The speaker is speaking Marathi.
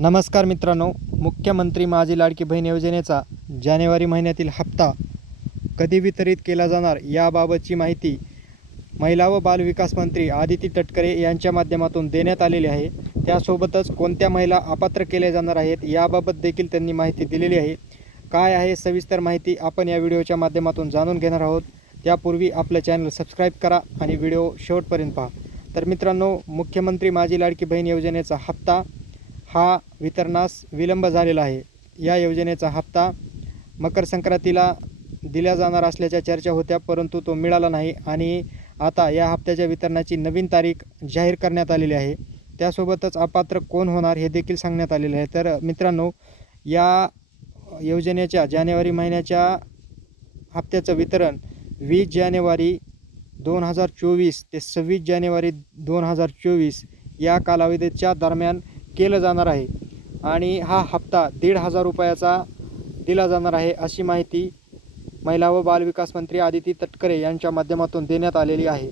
नमस्कार मित्रांनो मुख्यमंत्री माझी लाडकी बहीण योजनेचा जानेवारी महिन्यातील हप्ता कधी वितरित केला जाणार याबाबतची माहिती महिला व बालविकास मंत्री आदिती तटकरे यांच्या माध्यमातून देण्यात आलेली आहे. त्यासोबतच कोणत्या महिला अपात्र केल्या जाणार आहेत याबाबत देखील त्यांनी माहिती दिलेली आहे. काय आहे सविस्तर माहिती आपण या व्हिडिओच्या माध्यमातून जाणून घेणार आहोत. त्यापूर्वी आपलं चॅनल सबस्क्राईब करा आणि व्हिडिओ शेवटपर्यंत पहा. तर मित्रांनो मुख्यमंत्री माझी लाडकी बहीण योजनेचा हप्ता हा वितरणास विलंब झालेला आहे. या योजनेचा हप्ता मकर संक्रांतीला दिल्या जाणार असल्याच्या चर्चा होत्या परंतु तो मिळाला नाही आणि आता या हप्त्याच्या वितरणाची नवीन तारीख जाहीर करण्यात आलेली आहे. त्यासोबतच अपात्र कोण होणार हे देखील सांगण्यात आलेले आहे. तर मित्रांनो या योजनेच्या जानेवारी महिन्याच्या हप्त्याचं वितरण वीस जानेवारी दोन हजार चोवीस ते सव्वीस जानेवारी दोन हजार चोवीस या कालावधीच्या दरम्यान केलं जाणार आहे. आणि हा हप्ता दीड हजार रुपयाचा दिला जाणार आहे अशी माहिती महिला व बालविकास मंत्री आदिती तटकरे यांच्या माध्यमातून देण्यात आलेली आहे.